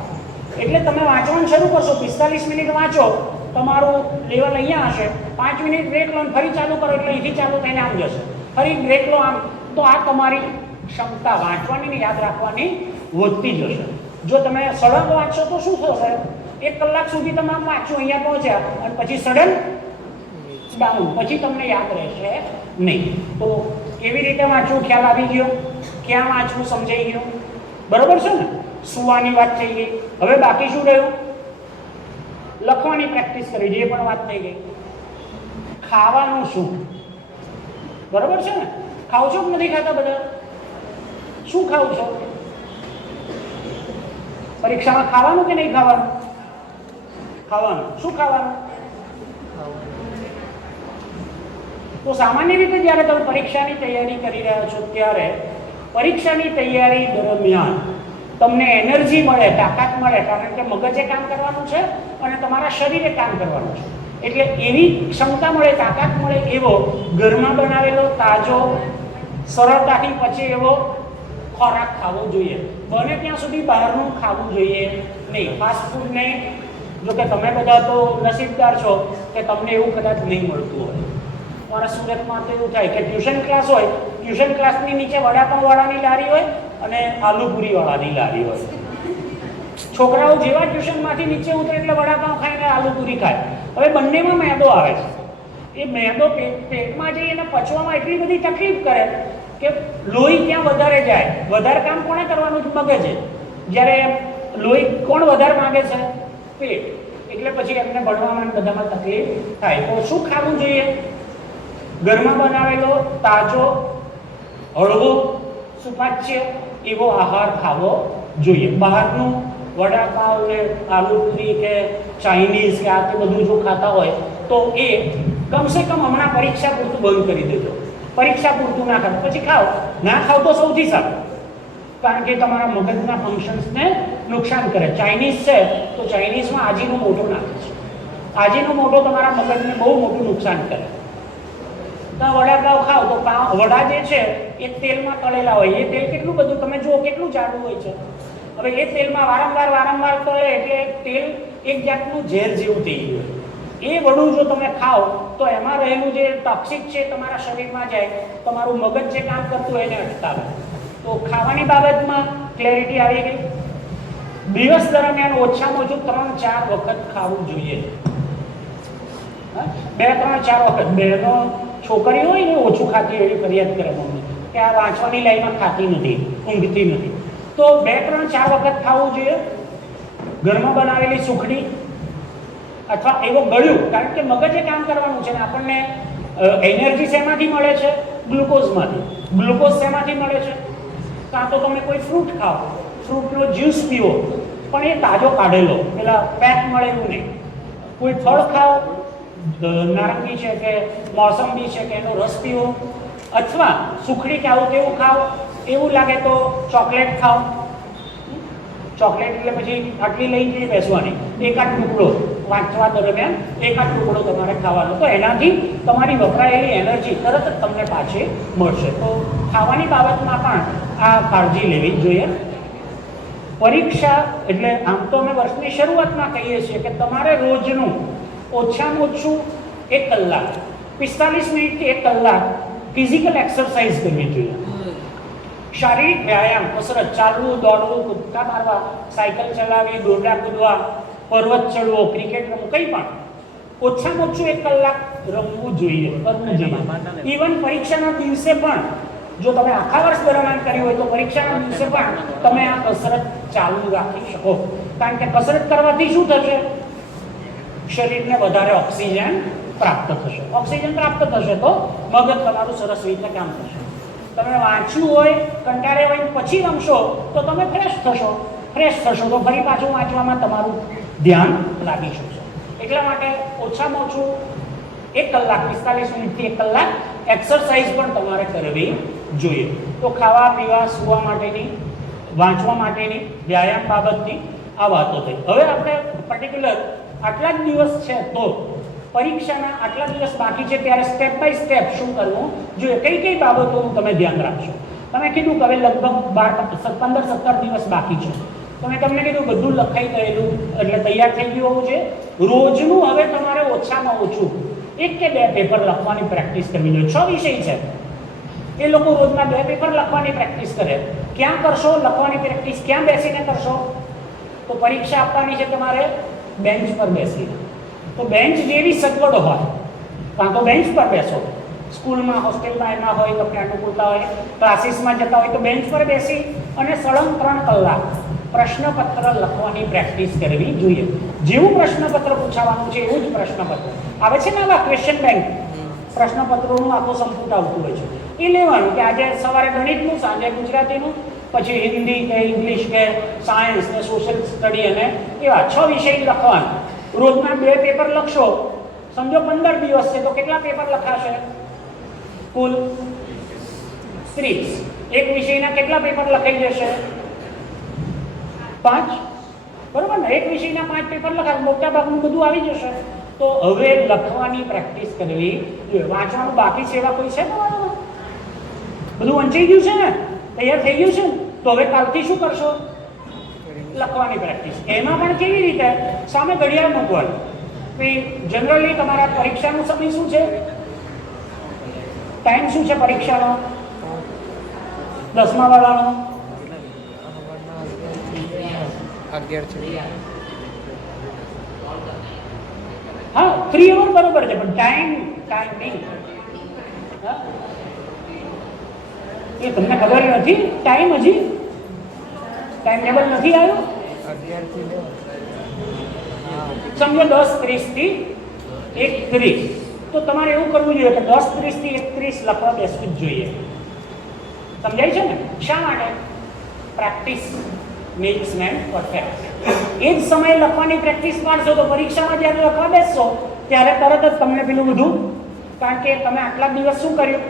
એટલે તમે વાંચવાનું શરૂ કરશો, 45 મિનિટ વાંચો, તમારું લેવલ અહીંયા હશે, 5 મિનિટ બ્રેક લો, ફરી ચાલુ કરો એટલે અહીંથી ચાલુ થઈને આમ જશે, ફરી બ્રેક લો આમ. તો આ તમારી ક્ષમતા વાંચવાની યાદ રાખવાની વધતી જશે. જો તમે સળંગ વાંચશો તો શું થશે? 1 કલાક સુધી તમે આમ વાંચો, અહીંયા પહોંચ્યા અને પછી સડન ડાઉન, પછી તમને યાદ રહેશે નહીં. તો કેવી રીતે વાંચવું ખ્યાલ આવી ગયો, ક્યાં વાંચવું સમજાઈ ગયું, બરોબર છે ને? સુવાની વાત થઈ ગઈ. હવે બાકી શું રહ્યું? લખવાની પ્રેક્ટિસ કરી, જે પણ વાત થઈ ગઈ. ખાવાનું શું? બરોબર છે ને? ખાવ છો કે નથી ખાતા બધા? શું ખાવ છો? પરીક્ષામાં ખાવાનું કે નહીં ખાવાનું? ખાવાનું. શું ખાવાનું? તો સામાન્ય રીતે જ્યારે તમે પરીક્ષાની તૈયારી કરી રહ્યા છો ત્યારે પરીક્ષાની તૈયારી દરમિયાન તમને એનર્જી મળે, તાકાત મળે, કારણ કે મગજે કામ કરવાનું છે અને તમારા શરીરે કામ કરવાનું છે. એટલે એવી ક્ષમતા મળે, તાકાત મળે એવો ઘરમાં બનાવેલો તાજો સરળતાથી પચે એવો ખોરાક ખાવો જોઈએ. બને ત્યાં સુધી બહારનું ખાવું જોઈએ નહીં, ફાસ્ટ ફૂડ નહીં. જો કે તમે બધા તો નસીબદાર છો કે તમને એવું કદાચ નહીં મળતું હોય. અમારા સુરતમાં તો એવું થાય કે ટ્યુશન ક્લાસ હોય, ટ્યુશન ક્લાસની નીચે વડાપાઉંવાળાની લારી હોય અને આલુપુરીવાળાની લારી હોય. છોકરાઓ જેવા ટ્યુશનમાંથી નીચે ઉતરે એટલે વડાપાઉં ખાઈને આલુપુરી ખાય. હવે બંનેમાં મેદો આવે છે. એ મેદો પેટમાં જઈ અને પચવામાં એટલી બધી તકલીફ કરે કે લોહી ત્યાં વધારે જાય. વધારે કામ કોણે કરવાનું? મગજે. જ્યારે લોહી કોણ વધારે માંગે છે? પેટ. એટલે પછી એમને ભણવામાં બધામાં તકલીફ થાય. તો શું ખાવું જોઈએ? ઘરમાં બનાવેલો તાજો, હળવો, સુપાચ્ય એવો આહાર ખાવો જોઈએ. બહારનું વડાપાઉં કે આલુપુરી કે ચાઇનીઝ કે આ તે બધું જો ખાતા હોય તો એ કમસે કમ હમણાં પરીક્ષા પૂરતું બંધ કરી દેજો. પરીક્ષા પૂરતું ના ખાવ, પછી ખાઓ. ના ખાવ તો સૌથી સારું, કારણ કે તમારા મગજના ફંક્શન્સને નુકસાન કરે. ચાઇનીઝ છે તો ચાઇનીઝમાં આજીનો મોટો નાખે છે. આજીનો મોટો તમારા મગજને બહુ મોટું નુકસાન કરે. તો વડાપાઉં ખાઓ તો વડા જે છે એ તેલમાં તળેલા હોય. એ તેલ કેટલું બધું તમે જુઓ કેટલું જાડું હોય છે. હવે એ તેલમાં વારંવાર તળે એટલે તેલ એક જાતનું ઝેર જેવું થઈ ગયું. એ વડું જો તમે ખાઓ તો એમાં રહેલું જે ટોક્સિક છે તમારા શરીરમાં જાય, તમારું મગજ જે કામ કરતું હોય એને અટકાવે. તો ખાવાની બાબતમાં ક્લેરિટી આવી ગઈ. દિવસ દરમિયાન ઓછામાં ઓછું 3-4 વખત ખાવું જોઈએ. 2-3-4 વખત. બહેનો છોકરી હોય ને ઓછું ખાતી એવી ફરિયાદ કરે મમ્મી કે આ વાંચવાની લાઈનમાં ખાતી નથી, ઊંઘતી નથી. તો 2-3-4 વખત ખાવું જોઈએ. ઘરમાં બનાવેલી સુખડી અથવા એવો ગળ્યું, કારણ કે મગજે કામ કરવાનું છે ને આપણને એનર્જી શેમાંથી મળે છે? ગ્લુકોઝમાંથી. ગ્લુકોઝ શેમાંથી મળે છે? કાં તો તમે કોઈ ફ્રૂટ ખાઓ, ફ્રૂટનો જ્યુસ પીવો, પણ એ તાજો કાઢેલો, પેલા પેક મળે એવું નહીં. કોઈ ફળ ખાઓ, નારંગી છે કે મોસંબી છે કે એનો રસ પીવો, અથવા સુખડી કે આવું તેવું ખાઓ. એવું લાગે તો ચોકલેટ ખાઓ. ચોકલેટ એટલે પછી આટલી લઈને બેસવાની, એકાદ ટુકડો વાંચવા દરમિયાન એકાદ ટુકડો તમારે ખાવાનો, તો એનાથી તમારી વપરાયેલી એનર્જી તરત જ તમને પાછી મળશે. તો ખાવાની બાબતમાં પણ આ કાળજી લેવી જ જોઈએ. પરીક્ષા એટલે આમ તો અમે વર્ષની શરૂઆતમાં કહીએ છીએ કે તમારે રોજનું ઓછામાં ઓછું 1 કલાક, 45 મિનિટથી 1 કલાક ફિઝિકલ એક્સરસાઇઝ કરવી જોઈએ. શારીરિક વ્યાયામ, કસરત, ચાલવું, દોડવું, કૂદકા મારવા, સાયકલ ચલાવવી, દોરડા કૂદવા, પર્વત ચડવો, ક્રિકેટ રમવું, કંઈ પણ ઓછામાં ઓછું 1 કલાક રમવું જોઈએ, કરવું જોઈએ. ઇવન પરીક્ષાના દિવસે પણ જો તમે આખા વર્ષ દરમિયાન કર્યું હોય તો પરીક્ષાના દિવસે પણ તમે આ કસરત ચાલુ રાખી શકો. કારણ કે કસરત કરવાથી શું થશે? શરીરને વધારે ઓક્સિજન પ્રાપ્ત થશે. ઓક્સિજન પ્રાપ્ત થશે તો મગજ તમારું સરસ રીતે કામ થશે. તમે વાંચ્યું હોય, કંટાળે હોય, પછી રમશો તો તમે ફ્રેશ થશો તો ફરી પાછું વાંચવામાં તમારું ધ્યાન લાગી શકશે. એટલા માટે ઓછામાં ઓછું 1 કલાક, 45 મિનિટથી 1 કલાક એક્સરસાઇઝ પણ તમારે કરવી જોઈએ. તો ખાવા પીવા, સૂવા માટેની, વાંચવા માટેની, વ્યાયામ બાબતની આ વાતો થઈ. હવે આપણે પર્ટિક્યુલર આટલા જ દિવસ છે તો પરીક્ષાના આટલા દિવસ બાકી છે ત્યારે સ્ટેપ બાય સ્ટેપ શું કરવું જોઈએ, કઈ કઈ બાબતોનું તમે ધ્યાન રાખશો. તમે કીધું કે હવે લગભગ 15-17 દિવસ બાકી છે. તમે તમને કીધું બધું લખાઈ ગયેલું એટલે તૈયાર થઈ ગયું હોવું છે. રોજનું હવે તમારે ઓછામાં ઓછું 1 કે 2 પેપર લખવાની પ્રેક્ટિસ કરવી જોઈએ. 6 વિષય છે, એ લોકો રોજના 2 પેપર લખવાની પ્રેક્ટિસ કરે. ક્યાં કરશો લખવાની પ્રેક્ટિસ? ક્યાં બેસીને કરશો? તો પરીક્ષા આપવાની છે તમારે બેન્ચ પર બેસીને. તો બેન્ચ જેવી સગવડ હોય, કાં તો બેન્ચ પર બેસો, સ્કૂલમાં, હોસ્ટેલમાં એમાં હોય, તમને અનુકૂળતા હોય, ક્લાસીસમાં જતા હોય તો બેન્ચ પર બેસી અને સળંગ 3 કલાક પ્રશ્નપત્ર લખવાની પ્રેક્ટિસ કરવી જોઈએ. જેવું પ્રશ્નપત્ર પૂછાવાનું છે એવું જ પ્રશ્નપત્ર આવે છે ને, આવા ક્વેશ્ચન બેંક પ્રશ્નપત્રોનું આખું સંપુટ આવતું હોય છે. એ લેવાનું કે આજે સવારે ગણિતનું, સાંજે ગુજરાતીનું, પછી હિન્દી કે ઇંગ્લિશ કે સાયન્સ ને સોશિયલ સ્ટડી, અને એવા 6 વિષય લખવાના. રોજના 2 પેપર લખશો, સમજો 15 દિવસ છે તો કેટલા પેપર લખાશે? કુલ 30. એક વિષયના કેટલા પેપર લખાઈ જશે? 5. બરોબર ને? એક વિષયના 5 પેપર લખાય, મોટા ભાગનું બધું આવી જશે. તો હવે લખવાની પ્રેક્ટિસ કરવી જોઈએ. વાંચવાનું બાકી છે એવા કોઈ છે તમારામાં? બધું વંચાઈ ગયું છે ને? તૈયાર થઈ ગયું છે ને? તો હવે કાલથી શું કરશો? લખવાની પ્રેક્ટિસ. એમાં પણ કેવી રીતે? સામે ઘડિયાળ મૂકવાનું. જનરલી તમારા પરીક્ષાનો સમય શું છે? ટાઈમ શું છે પરીક્ષાનો? 10મા વાળાનો 11. હા, 3 અવર બરોબર છે, પણ ટાઈમ નહીં. એ તમને ખબર નથી? ટાઈમ હજી ટાઈમ ટેબલ નથી આવ્યો? 11 સમજો 10:30 થી 1:30. તો તમારે એવું કરવું જોઈએ કે 10:30 થી 1:30 લખવા બેસવું જ જોઈએ. સમજાય છે ને? શા માટે? Practice makes man perfect. એ જ સમયે લખવાની પ્રેક્ટિસ પાડશો તો પરીક્ષામાં જ્યારે લખવા બેસશો ત્યારે તરત જ તમને પેલું બધું, કારણ કે તમે આટલા દિવસ શું કર્યું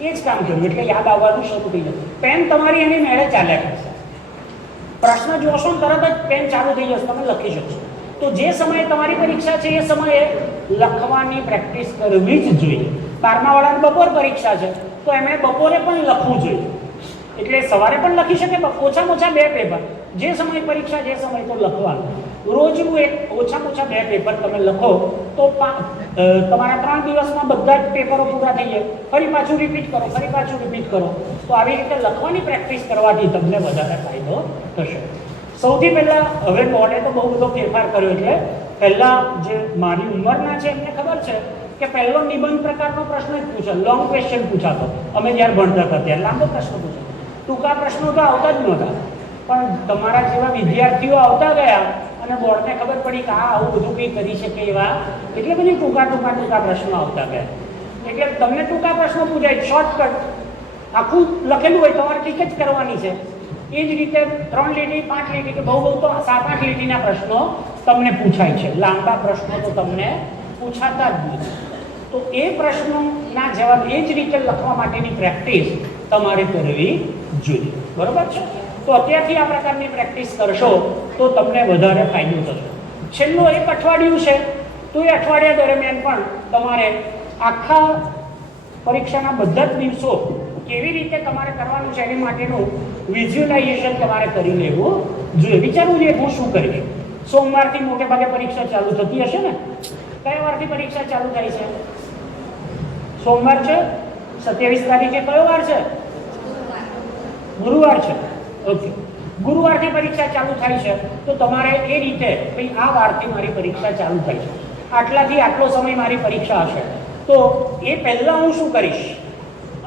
એ જ કામ કર્યું એટલે યાદ આવવાનું શરૂ થઈ જશે. પેન તમારી એની મેળે ચાલ્યા કરશે. પ્રશ્ન જોશો ને તરત જ પેન ચાલુ થઈ જશે, તમે લખી શકશો. તો જે સમયે તમારી પરીક્ષા છે એ સમયે લખવાની પ્રેક્ટિસ કરવી જ જોઈએ. 12મા વાળાની બપોર પરીક્ષા છે તો એમણે બપોરે પણ લખવું જોઈએ. એટલે સવારે પણ લખી શકે, ઓછામાં ઓછા 2 પેપર. જે સમય પરીક્ષા જે સમય તો લખવાનું. રોજનું ઓછામાં ઓછા 2 પેપર તમે લખો તો તમારા 3 દિવસમાં બધા જ પેપરો પૂરા થઈ જાય. ફરી પાછું રિપીટ કરો. તો આવી રીતે લખવાની પ્રેક્ટિસ કરવાથી તમને વધારે ફાયદો થશે. સૌથી પહેલાં હવે બોર્ડે તો બહુ બધો ફેરફાર કર્યો. એટલે પહેલાં જે મારી ઉંમરના છે એમને ખબર છે કે પહેલો નિબંધ પ્રકારનો પ્રશ્ન જ પૂછે, લોંગ ક્વેશ્ચન પૂછાતો. અમે જ્યારે ભણતા હતા ત્યારે લાંબો પ્રશ્ન પૂછાતો. ટૂંકા પ્રશ્નો તો આવતા જ નહોતા, પણ તમારા જેવા વિદ્યાર્થીઓ આવતા ગયા અને બોર્ડને ખબર પડી કે આવું બધું કંઈ કરી શકે એવા એટલે બધી ટૂંકા પ્રશ્નો આવતા ગયા. એટલે તમને ટૂંકા પ્રશ્નો પૂછાય, શોર્ટકટ આખું લખેલું હોય તમારે ટીક જ કરવાની છે. એ જ રીતે 3 લીટી 5 લીટી કે બહુ તો 7-8 લીટીના પ્રશ્નો તમને પૂછાય છે. લાંબા પ્રશ્નો તો તમને પૂછાતા જ નથી. તો એ પ્રશ્નોના જવાબ એ જ રીતે લખવા માટેની પ્રેક્ટિસ તમારે કરવી જોઈએ. બરોબર છે? તો અત્યારથી આ પ્રકારની પ્રેક્ટિસ કરશો તો તમને વધારે ફાયદો થશે. છેલ્લું એક અઠવાડિયું છે, તો એ અઠવાડિયા દરમિયાન પણ તમારે આખા પરીક્ષાના બધા જ દિવસો કેવી રીતે તમારે કરવાનું છે એની માટેનું વિઝ્યુલાઇઝેશન તમારે કરી લેવું જોઈએ. વિચારવું જોઈએ હું શું કરીશ. સોમવારથી મોટે ભાગે પરીક્ષા ચાલુ થતી હશે ને? કયા વારથી પરીક્ષા ચાલુ થાય છે? સોમવાર છે. 27 તારીખે કયો વાર છે? ગુરુવાર છે. ઓકે, ગુરુવારથી પરીક્ષા ચાલુ થાય છે તો તમારે એ રીતે ભાઈ આ વારથી મારી પરીક્ષા ચાલુ થાય છે, આટલાથી આટલો સમય મારી પરીક્ષા હશે, તો એ પહેલાં હું શું કરીશ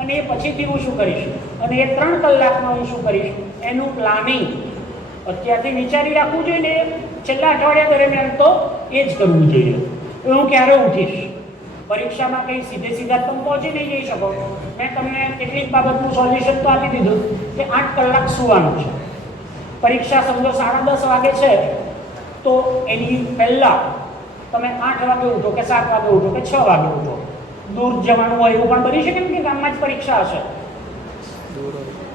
અને એ પછીથી હું શું કરીશ અને એ 3 કલાકમાં હું શું કરીશ એનું પ્લાનિંગ અત્યારથી વિચારી રાખવું જોઈએ ને છેલ્લા અઠવાડિયા દરમિયાન તો એ જ કરવું જોઈએ. હું ક્યારે ઉઠીશ? પરીક્ષામાં કંઈ સીધા તમે પહોંચી નહીં જઈ શકો. મેં તમને કેટલીક બાબતનું સોલ્યુશન તો આપી દીધું કે 8 કલાક સૂવાનું છે. પરીક્ષા સમજો 10:30 વાગે છે તો એની પહેલાં તમે 8 વાગે ઉઠો કે 7 વાગે ઉઠો કે 6 વાગે ઉઠો. દૂર જવાનું હોય એવું પણ બની શકે ને કે ગામમાં જ પરીક્ષા હશે,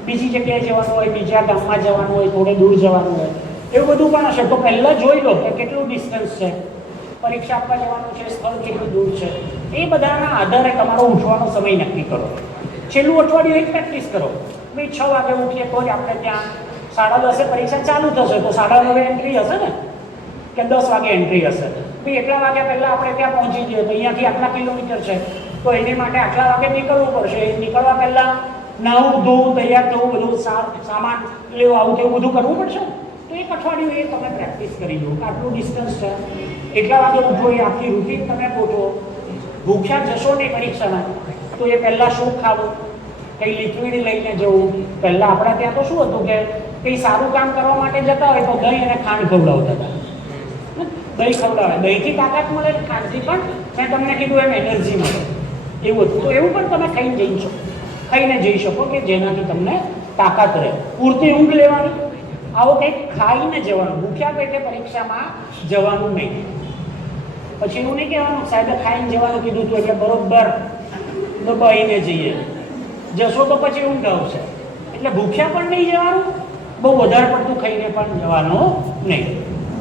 બીજી જગ્યાએ જવાનું હોય, બીજા ગામમાં જવાનું હોય, થોડે દૂર જવાનું હોય, એવું બધું પણ હશે. તો પહેલાં જોઈ લો કે કેટલું ડિસ્ટન્સ છે, પરીક્ષા આપવા જવાનું છે, સ્થળ કેટલું દૂર છે. એ બધાના આધારે તમારો ઉઠવાનો સમય નક્કી કરો. છેલ્લું અઠવાડિયું એક પ્રેક્ટિસ કરો. ભાઈ 6 વાગે ઉઠીએ તો જ આપણે ત્યાં 10:30 પરીક્ષા ચાલુ થશે તો 9:30 એન્ટ્રી હશે ને કે 10 વાગે એન્ટ્રી હશે. ભાઈ એટલા વાગ્યા પહેલાં આપણે ત્યાં પહોંચી જઈએ તો અહીંયાથી આટલા કિલોમીટર છે તો એની માટે આટલા વાગે નીકળવું પડશે. નીકળવા પહેલાં નાહવું ધોવું તૈયાર થવું બધું સામાન લેવું આવું તેવું બધું કરવું પડશે. તો એક અઠવાડિયું એ તમે પ્રેક્ટિસ કરી દો કે આટલું ડિસ્ટન્સ છે, એટલા વાગે ઉઠો, એ આખી રૂટીન તમે ગોઠવો. ભૂખ્યા જશો નહીં પરીક્ષામાં તો એ પહેલાં શું ખાવું, કંઈ લિક્વિડ લઈને જવું. પહેલાં આપણા ત્યાં તો શું હતું કે કંઈ સારું કામ કરવા માટે જતા હોય તો દહીં અને ખાંડ ખવડાવતા હતા. દહીં ખવડાવે, દહીંથી તાકાત મળે, ખાંડથી પણ મેં તમને કીધું એમ એનર્જી મળે એવું હતું. તો એવું પણ તમે ખાઈને જઈ શકો કે જેનાથી તમને તાકાત રહે. પૂરતી ઊંઘ લેવાની, આવો કંઈક ખાઈને જવાનું. ભૂખ્યા પેટે પરીક્ષામાં જવાનું નહીં. પછી એવું નહીં કહેવાનું સાહેબે ખાઈને જવાનું કીધું હતું એટલે બરોબર દબાઈને જઈએ, જશો તો પછી ઊંઘ આવશે. એટલે ભૂખ્યા પણ નહીં જવાનું, બહુ વધારે પડતું ખાઈને પણ જવાનું નહીં.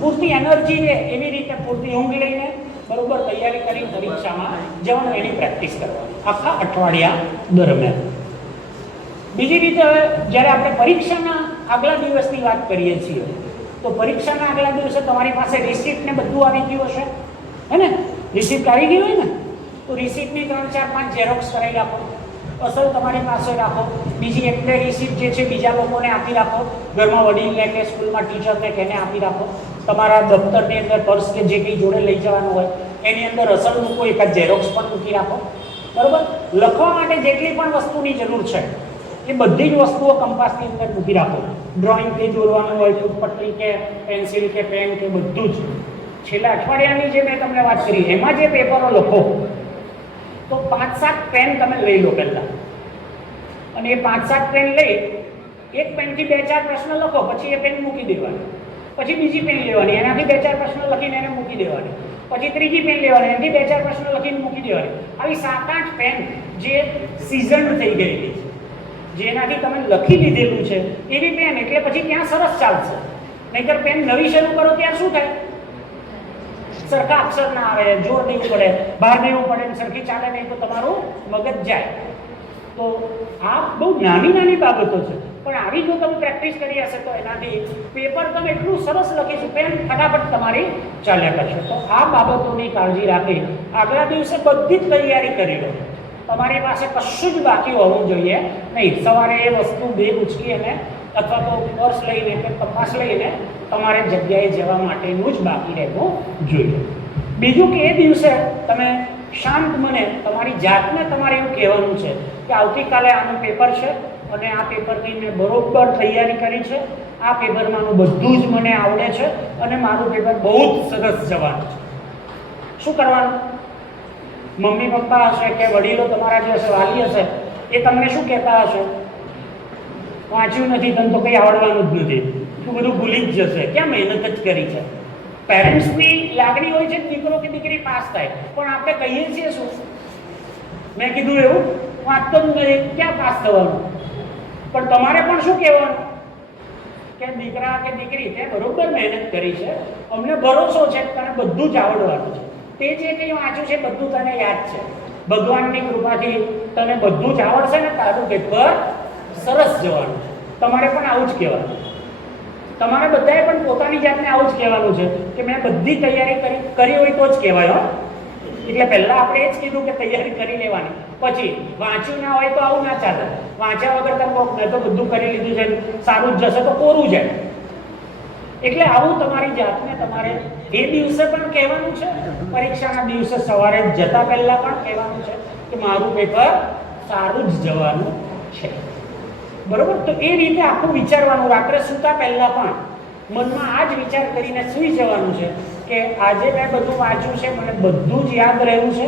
પૂરતી એનર્જી રહે એવી રીતે પૂરતી ઊંઘ લઈને બરોબર તૈયારી કરી પરીક્ષામાં જવાનું, એની પ્રેક્ટિસ કરવાની આખા અઠવાડિયા દરમિયાન. બીજી રીતે હવે જ્યારે આપણે પરીક્ષાના આગલા દિવસની વાત કરીએ છીએ તો પરીક્ષાના આગલા દિવસે તમારી પાસે રિસિપ્ટ ને બધું આવી ગયું હશે, હે ને? રિસિપ્ટ આવી ગઈ હોય ને તો રિસિપ્ટની 3, 4, 5 ઝેરોક્સ કરાવી રાખો. અસલ તમારી પાસે રાખો. બીજી એક બે રિસિપ્ટ જે છે બીજા લોકોને આપી રાખો. ઘરમાં વડીલને કે સ્કૂલમાં ટીચરને કે એને આપી રાખો. તમારા દફતરની અંદર પર્સ કે જે કંઈ જોડે લઈ જવાનું હોય એની અંદર અસલ મૂકો, એકાદ ઝેરોક્સ પણ મૂકી રાખો. બરાબર? લખવા માટે જેટલી પણ વસ્તુની જરૂર છે એ બધી જ વસ્તુઓ કંપાસની અંદર મૂકી રાખો. ડ્રોઈંગ કે દોરવાનું હોય, પટ્ટી કે પેન્સિલ કે પેન કે બધું જ. છેલ્લા અઠવાડિયાની જે મેં તમને વાત કરી એમાં જે પેપરો લખો તો 5-7 પેન તમે લઈ લો પહેલાં, અને એ 5-7 પેન લઈ એક પેનથી 2-4 પ્રશ્ન લખો, પછી એ પેન મૂકી દેવાની, પછી બીજી પેન લેવાની, એનાથી 2-4 પ્રશ્ન લખીને એને મૂકી દેવાની, પછી ત્રીજી પેન લેવાની, એનાથી 2-4 પ્રશ્ન લખીને મૂકી દેવાની. આવી 7-8 પેન જે સિઝન્ડ થઈ ગયેલી છે, જેનાથી તમે લખી લીધેલું છે એવી પેન, એટલે પછી ત્યાં સરસ ચાલશે. નહીંતર પેન નવી શરૂ કરો ત્યાં શું થાય, સરખા અક્ષર ના આવે, જોર દેવું પડે, બહાર દેવું પડે, સરખી ચાલે નહીં તો તમારું મગજ જાય. તો આ બહુ નાની બાબતો છે, પણ આવી જો તમે પ્રેક્ટિસ કરી હશે તો એનાથી પેપર તમે એટલું સરસ લખીશું, પેન ફટાફટ તમારી ચાલ્યા કરશે. તો આ બાબતોની કાળજી રાખી આગલા દિવસે બધી જ તૈયારી કરી લો. તમારી પાસે કશું જ બાકી હોવું જોઈએ નહીં. સવારે એ વસ્તુ બેગ ઉચકી અને અથવા તો પર્સ લઈને કે કપાસ લઈને તમારે જગ્યાએ જવા માટેનું જ બાકી રહેવું જોઈએ. બીજું કે એ દિવસે તમે શાંત મને તમારી જાતને તમારે એવું કહેવાનું છે કે આવતીકાલે આનું પેપર છે અને આ પેપરની મેં બરોબર તૈયારી કરી છે, આ પેપરમાંનું બધું જ મને આવડે છે અને મારું પેપર બહુ જ સરસ જવાનું છે. શું કરવાનું? મમ્મી પપ્પા હશે કે વડીલો તમારા જે હશે, વાલી હશે, એ તમને શું કહેતા હશે? વાંચ્યું નથી, તને તો કંઈ આવડવાનું જ નથી, તું બધું ભૂલી જ જશે, ક્યાં મહેનત જ કરી છે. પેરેન્ટ્સની લાગણી હોય છે દીકરો કે દીકરી પાસ થાય, પણ આપણે કહીએ છીએ શું? મેં કીધું એવું વાંચતો જ નથી, ક્યાં પાસ થવાનું? પણ તમારે પણ શું કહેવાનું કે દીકરા કે દીકરી તે બરોબર મહેનત કરી છે, અમને ભરોસો છે કે તને બધું જ આવડવાનું છે, તે જે કંઈ વાંચ્યું છે બધું તને યાદ છે, ભગવાનની કૃપાથી તને બધું જ આવડશે ને તારું પેપર સરસ જવાનું છે. તમારે પણ આવું જ કહેવાનું. તમારે બધાએ પણ પોતાની જાતને આવું જ કહેવાનું છે કે મેં બધી તૈયારી કરી હોય તો જ કહેવાય. હો, એટલે પહેલાં આપણે એ જ કીધું કે તૈયારી કરી લેવાની, પછી વાંચ્યું ના હોય તો આવું ના ચાલે. વાંચ્યા વગર તમે મેં તો બધું કરી લીધું છે, સારું જ જશે, તો કોરું જાય. એટલે આવું તમારી જાતને તમારે એ દિવસે પણ કહેવાનું છે, પરીક્ષાના દિવસે સવારે જતા પહેલાં પણ કહેવાનું છે કે મારું પેપર સારું જ જવાનું છે. બરોબર? તો એ રીતે આખું વિચારવાનું. રાત્રે સૂતા પહેલાં પણ મનમાં આ જ વિચાર કરીને સૂઈ જવાનું છે કે આજે મેં બધું વાંચ્યું છે, મને બધું જ યાદ રહ્યું છે,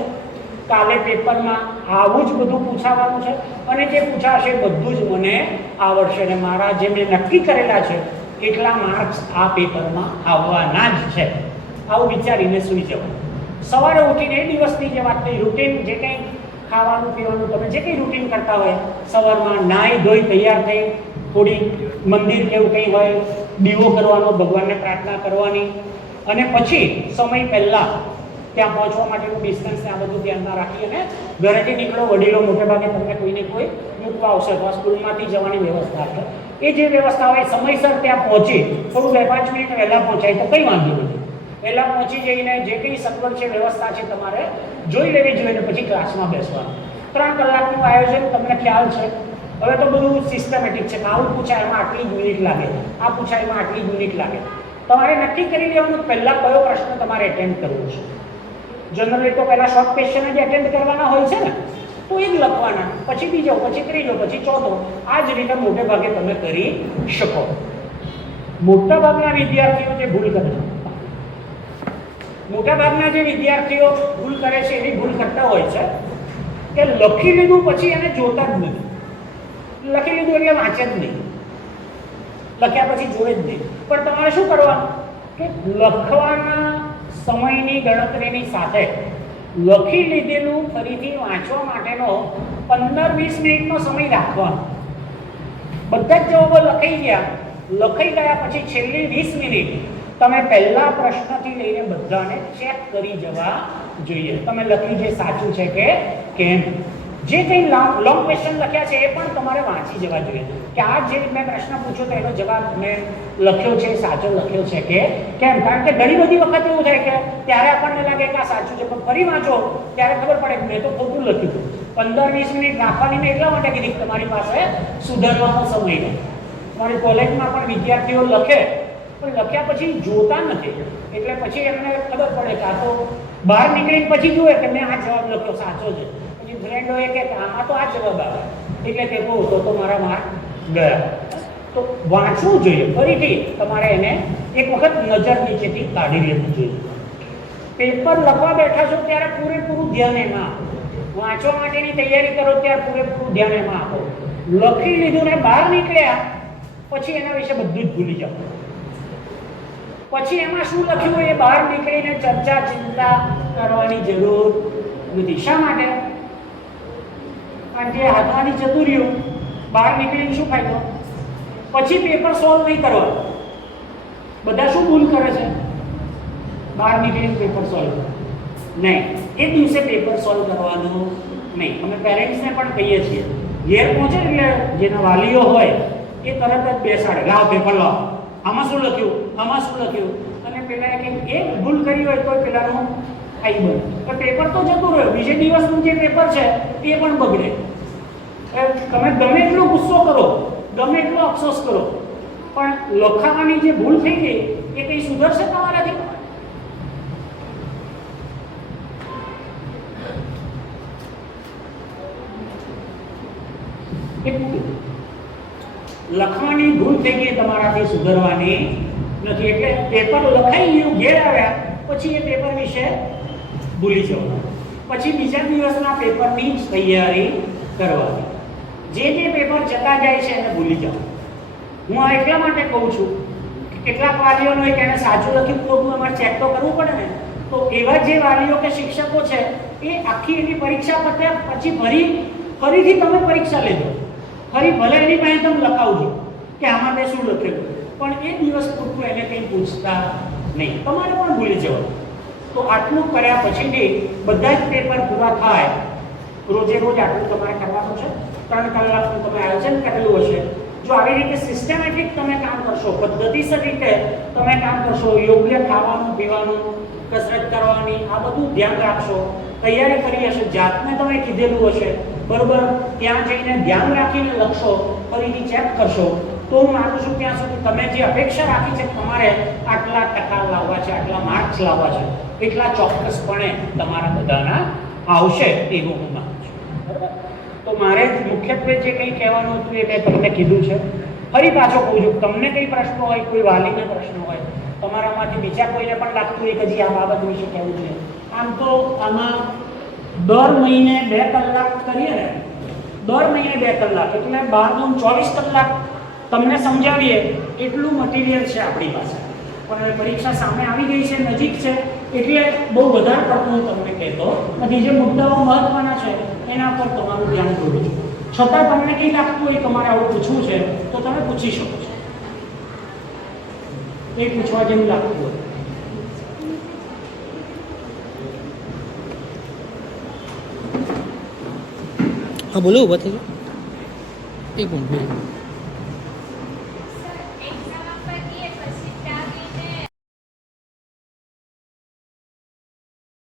કાલે પેપરમાં આવું જ બધું પૂછાવાનું છે અને જે પૂછાશે બધું જ મને આવડશે અને મારા જે મેં નક્કી કરેલા છે એટલા માર્ક્સ આ પેપરમાં આવવાના જ છે. આવું વિચારીને સૂઈ જવાનું. સવારે ઉઠીને એ દિવસની જે વાત થઈ, રૂટીન જે કંઈ ખાવાનું પીવાનું તમે જે કંઈ રૂટીન કરતા હોય, સવારમાં નાહી ધોઈ તૈયાર થઈ થોડી મંદિર કેવું કંઈ હોય, દીવો કરવાનો, ભગવાનને પ્રાર્થના કરવાની, અને પછી સમય પહેલાં ત્યાં પહોંચવા માટેનું ડિસ્ટન્સ આ બધું ધ્યાનમાં રાખી અને ઘરેથી નીકળો. વડીલો મોટે ભાગે તમને કોઈને કોઈ મૂકવા આવશે તો સ્કૂલમાંથી જવાની વ્યવસ્થા છે, એ જે વ્યવસ્થા હોય સમયસર ત્યાં પહોંચી થોડું 2-5 મિનિટ વહેલા પહોંચાય તો કંઈ વાંધો નથી. પહેલાં પહોંચી જઈને જે કંઈ સગવડ છે, વ્યવસ્થા છે, તમારે જોઈ લેવી જોઈએ. પછી ક્લાસમાં બેસવાનું. 3 કલાકનું આયોજન તમને ખ્યાલ છે. હવે તો બધું સિસ્ટમેટિક છે. આવું પૂછાય એમાં આટલી જ મિનિટ લાગે, આ પૂછાય એમાં આટલી જ મિનિટ લાગે. તમારે નક્કી કરી લેવાનું પહેલાં કયો પ્રશ્ન તમારે એટેન્ડ કરવો છે. જનરલી તો પહેલાં શોર્ટ ક્વેશ્ચન જ એટેન્ડ કરવાના હોય છે ને, તો એ જ લખવાના, પછી બીજો, પછી ત્રીજો, પછી ચોથો. આ જ રીતે મોટે ભાગે તમે કરી શકો. મોટાભાગના વિદ્યાર્થીઓ જે ભૂલ કરે છે, મોટાભાગના જે વિદ્યાર્થીઓ ભૂલ કરે છે એવી ભૂલ કરતા હોય છે કે લખી લીધું પછી એને જોતા જ નથી. લખી લીધું એટલે વાંચે જ નહીં, લખ્યા પછી જોવે જ નહીં. પણ તમારે શું કરવાનું કે લખવાના સમયની ગણતરીની સાથે લખી લીધેલું ફરીથી વાંચવા માટેનો 15-20 મિનિટનો સમય રાખવાનો. બધા જ જવાબો લખાઈ ગયા પછી છેલ્લી 20 મિનિટ તમે પહેલા પ્રશ્નથી લઈને બધાને ચેક કરી જવા જોઈએ. તમે લખ્યું છે સાચું છે કે કેમ. જે કંઈ લોંગ ક્વેશ્ચન લખ્યા છે એ પણ તમારે વાંચી જવા જોઈએ કે આ જે મેં પ્રશ્ન પૂછ્યો તો એનો જવાબ મેં લખ્યો છે, સાચો લખ્યો છે કે કેમ. કારણ કે ઘણી બધી વખત એવું થાય કે ત્યારે આપણને લાગે કે આ સાચું છે, પણ ફરી વાંચો ત્યારે ખબર પડે કે મેં તો ખોટું લખ્યું હતું. 15-20 મિનિટ રાખવાની મેં એટલા માટે કીધી તમારી પાસે સુધારવાનો સમય નહીં. તમારી કોલેજમાં પણ વિદ્યાર્થીઓ લખે પણ લખ્યા પછી જોતા નથી, એટલે પછી એમને ખબર પડે કે આ તો બહાર નીકળીને પછી જુએ કે મેં આ જવાબ લખ્યો સાચો છે. પછી ફ્રેન્ડોએ કે આમાં તો આ જવાબ આવે, એટલે તે કહું તો મારા માર્ક ગયા. તો વાંચવું જોઈએ. ફરીથી તમારે એને એક વખત નજર નીચેથી કાઢી લેવું જોઈએ. પેપર લખવા બેઠા છો ત્યારે પૂરેપૂરું ધ્યાન એમાં આપો. વાંચવા માટેની તૈયારી કરો ત્યારે પૂરેપૂરું ધ્યાન એમાં આપો. લખી લીધું ને બહાર નીકળ્યા પછી એના વિશે બધું જ ભૂલી જાઓ. પછી એમાં શું લખ્યું હોય એ બહાર નીકળીને ચર્ચા ચિંતા કરવાની જરૂર નથી. શા માટે? કારણ કે હાથવાની જતું રહ્યું, બહાર નીકળીને શું ફાયદો? પછી પેપર સોલ્વ નહીં કરવા. બધા શું ભૂલ કરે છે? બહાર નીકળીને પેપર સોલ્વ નહીં. એ દિવસે પેપર સોલ્વ કરવાનું નહીં. અમે પેરેન્ટ્સને પણ કહીએ છીએ, ઘેર પહોંચે એટલે જેના વાલીઓ હોય એ તરત જ બેસાડે, લાવ પેપર લાવ, આમાં શું લખ્યું, આમાં શું લખ્યું. અને પેલા એક ભૂલ કરી હોય તો પેલાનું આઈ બને તો પેપર તો જતું રહ્યું. બીજે દિવસનું જે પેપર છે એ પણ બગડે. તમે ગમે એટલો ગુસ્સો કરો, ગમે એટલો અફસોસ કરો, પણ લખાવાની જે ભૂલ થઈ ગઈ એ કંઈ સુધરશે તમારાથી? લખવાની ભૂલ થઈ ગઈ તમારાથી સુધરવાની નથી. એટલે પેપર લખાઈ ગયું, ઘેર આવ્યા પછી એ પેપર વિશે ભૂલી જવાનું. પછી બીજા દિવસના પેપરની જ તૈયારી કરવાની. જે પેપર જતા જાય છે એને ભૂલી જવાનું. હું આ એટલા માટે કહું છું કે કેટલાક વાલીઓનો એક એને સાચું લખ્યું ખોટું અમારે ચેક તો કરવું પડે ને. તો એવા જે વાલીઓ કે શિક્ષકો છે એ આખી એની પરીક્ષા પત્યા પછી ફરીથી તમે પરીક્ષા લેજો. ફરી ભલે એની પાસે તમે લખાવજો કે આમાં મેં શું લખેલું, પણ એ દિવસ પૂરતું એને કંઈ પૂછતા નહીં. તમારે પણ ભૂલી જવાનું. તો આટલું કર્યા પછીથી બધા જ પેપર પૂરા થાય. રોજે રોજ આટલું તમારે કરવાનું છે. 3 કલાકનું તમે આયોજન કરેલું હશે. જો આવી રીતે સિસ્ટમેટિક તમે કામ કરશો, પદ્ધતિસર રીતે તમે કામ કરશો, યોગ્ય ખાવાનું પીવાનું, કસરત કરવાની, આ બધું ધ્યાન રાખશો, તૈયારી કરી હશે, જાતને તમે કીધેલું હશે, બરોબર, ત્યાં જઈને ધ્યાન રાખીને લખશો, ફરીથી ચેક કરશો, તો હું માનું છું ત્યાં સુધી તમે જે અપેક્ષા રાખી છે તમારે આટલા ટકા લાવવા છે, આટલા માર્ક્સ લાવવા છે, એટલા ચોક્કસપણે તમારા બધાના આવશે એવું હું માનું છું. બરાબર? તો મારે મુખ્યત્વે જે કંઈ કહેવાનું હતું એ મેં તમને કીધું છે. ફરી પાછો કહું છું, તમને કંઈ પ્રશ્ન હોય, કોઈ વાલીને પ્રશ્ન હોય, તમારામાંથી બીજા કોઈને પણ લાગતું હોય કે હજી આ બાબત વિશે કહેવું છે, આમ તો આમાં દર મહિને 2 કલાક કરીએ ને, દર મહિને 2 કલાક એટલે 12 24 કલાક તમને સમજાવીએ એટલું મટીરિયલ છે આપણી પાસે. પણ હવે પરીક્ષા સામે આવી ગઈ છે, નજીક છે, એટલે બહુ વધારે પડતું હું તમને કહેતો નથી. જે મુદ્દાઓ મહત્વના છે એના પર તમારું ધ્યાન દોરું છું. છતાં તમને કંઈ લાગતું હોય તમારે આવું પૂછવું છે તો તમે પૂછી શકો છો. એ પૂછવા જેવું લાગતું હોય. હા બોલો, ઉભા થઈ જાઓ. એક મિનિટ.